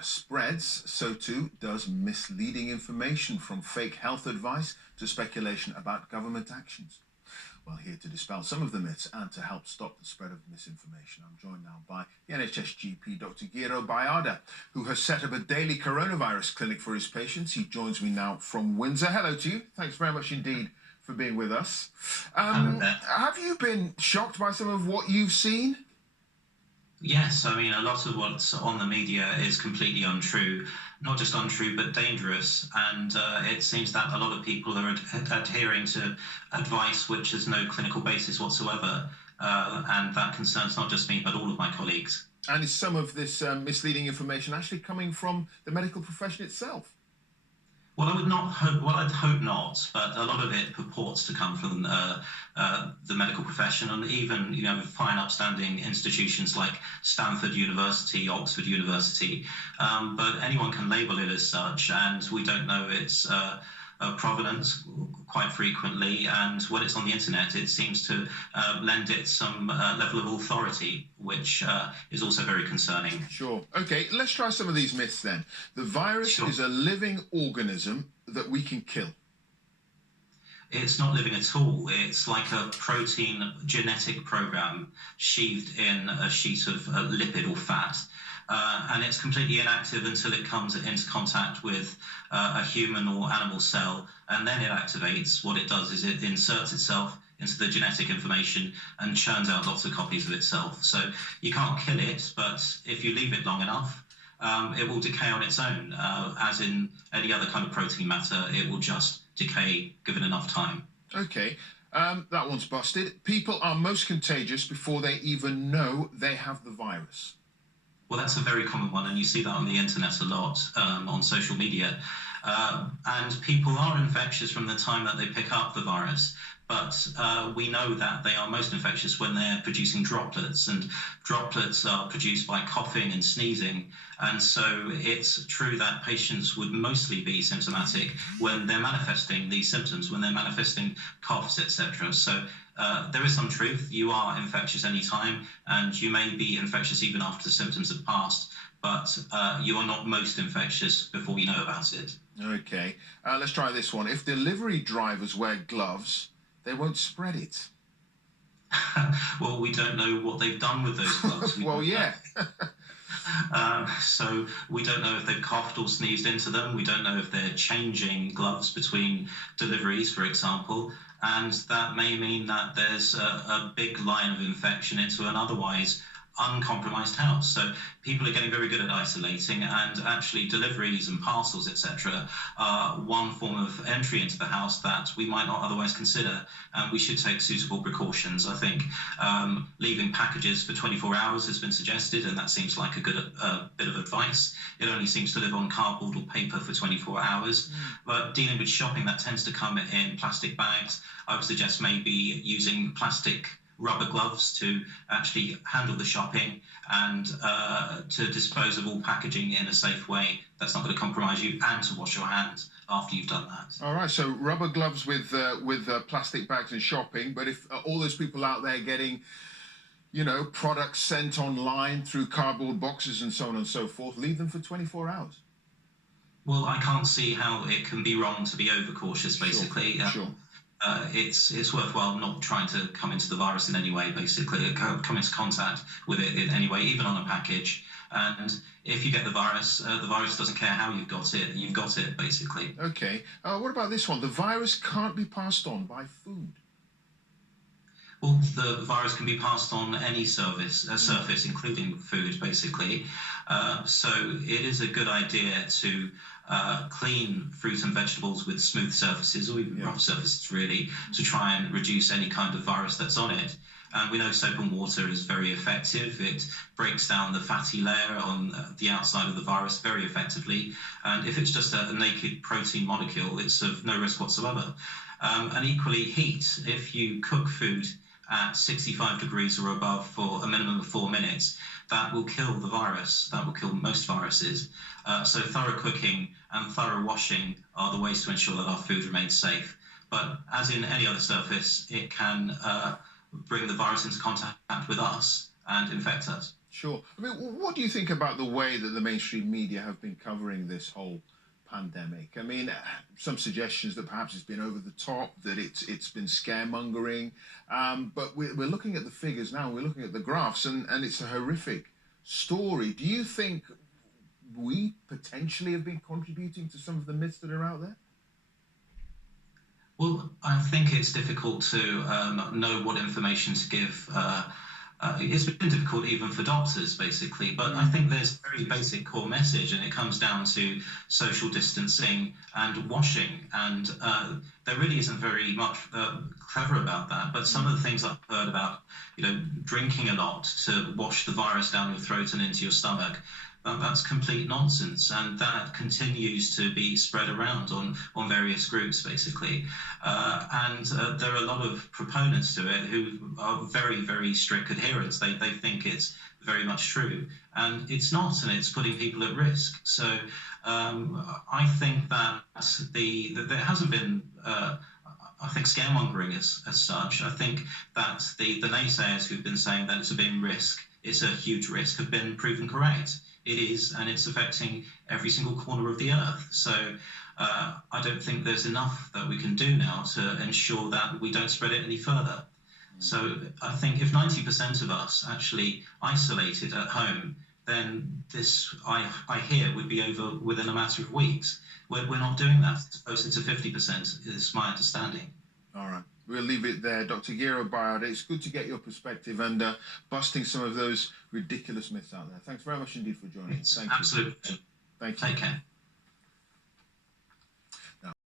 Spreads, so too does misleading information, from fake health advice to speculation about government actions. Well, here to dispel some of the myths and to help stop the spread of misinformation, I'm joined now by the NHS GP, Dr. Giro Bayada, who has set up a daily coronavirus clinic for his patients. He joins me now from Windsor. Hello to you. Thanks very much indeed for being with us. Have you been shocked by some of what you've seen? Yes, I mean, a lot of what's on the media is completely untrue. Not just untrue, but dangerous. And it seems that a lot of people are adhering to advice which has no clinical basis whatsoever. And that concerns not just me, but all of my colleagues. And is some of this misleading information actually coming from the medical profession itself? Well, I'd hope not, but a lot of it purports to come from the medical profession, and even fine, upstanding institutions like Stanford University, Oxford University. But anyone can label it as such, and we don't know its provenance quite frequently. And when it's on the internet, it seems to lend it some level of authority, which is also very concerning. Sure. Okay, let's try some of these myths then. The virus is a living organism that we can kill. It's not living at all. It's like a protein genetic program sheathed in a sheet of lipid or fat. And it's completely inactive until it comes into contact with a human or animal cell, and then it activates. What it does is it inserts itself into the genetic information and churns out lots of copies of itself. So you can't kill it, but if you leave it long enough, it will decay on its own. As in any other kind of protein matter, it will just decay given enough time. Okay, that one's busted. People are most contagious before they even know they have the virus. Well, that's a very common one, and you see that on the internet a lot, on social media. And people are infectious from the time that they pick up the virus, but we know that they are most infectious when they're producing droplets, and droplets are produced by coughing and sneezing. And so it's true that patients would mostly be symptomatic when they're manifesting these symptoms, when they're manifesting coughs, etc. So there is some truth. You are infectious anytime, and you may be infectious even after the symptoms have passed, but you are not most infectious before you know about it. Okay, let's try this one. If delivery drivers wear gloves, they won't spread it. Well, we don't know what they've done with those gloves. Well, yeah. So we don't know if they've coughed or sneezed into them. We don't know if they're changing gloves between deliveries, for example. And that may mean that there's a big line of infection into an otherwise uncompromised house. So people are getting very good at isolating, and actually deliveries and parcels, etc., are one form of entry into the house that we might not otherwise consider, and we should take suitable precautions. I think leaving packages for 24 hours has been suggested, and that seems like a good bit of advice. It only seems to live on cardboard or paper for 24 hours. But dealing with shopping, that tends to come in plastic bags. I would suggest maybe using plastic rubber gloves to actually handle the shopping, and to dispose of all packaging in a safe way that's not going to compromise you, and to wash your hands after you've done that. All right, so rubber gloves with plastic bags and shopping. But if all those people out there getting, products sent online through cardboard boxes and so on and so forth, leave them for 24 hours. Well, I can't see how it can be wrong to be overcautious, basically. Sure. It's worthwhile not trying to come into the virus in any way, basically, come into contact with it in any way, even on a package. And if you get the virus doesn't care how you've got it, basically. Okay. What about this one? The virus can't be passed on by food. Well, the virus can be passed on any surface, including food, basically. So it is a good idea to clean fruit and vegetables with smooth surfaces, or even rough surfaces, really, to try and reduce any kind of virus that's on it. And we know soap and water is very effective. It breaks down the fatty layer on the outside of the virus very effectively. And if it's just a naked protein molecule, it's of no risk whatsoever. And equally, heat. If you cook food at 65 degrees or above for a minimum of 4 minutes, that will kill the virus. That will kill most viruses. So thorough cooking and thorough washing are the ways to ensure that our food remains safe. But as in any other surface, it can bring the virus into contact with us and infect us. Sure. I mean, what do you think about the way that the mainstream media have been covering this whole pandemic? I mean, some suggestions that perhaps it's been over the top, that it's been scaremongering, but we're looking at the figures now. We're looking at the graphs, and it's a horrific story. Do you think we potentially have been contributing to some of the myths that are out there? Well, I think it's difficult to know what information to give. It's been difficult even for doctors, basically. But I think there's a very basic core message, and it comes down to social distancing and washing. And there really isn't very much clever about that. But some of the things I've heard about, drinking a lot to wash the virus down your throat and into your stomach, that's complete nonsense, and that continues to be spread around on various groups, basically. And there are a lot of proponents to it who are very, very strict adherents. They think it's very much true, and it's not, and it's putting people at risk. So I think that there hasn't been. I think scaremongering as such. I think that the naysayers who've been saying that it's a huge risk, have been proven correct. It is, and it's affecting every single corner of the earth. So I don't think there's enough that we can do now to ensure that we don't spread it any further. So I think if 90% of us actually isolated at home, then this, I hear, would be over within a matter of weeks. We're not doing that. It's closer to 50%, is my understanding. All right. We'll leave it there. Dr. Giro Bayard, it's good to get your perspective and busting some of those ridiculous myths out there. Thanks very much indeed for joining us. Thank you. Absolutely. Thank you. Take care.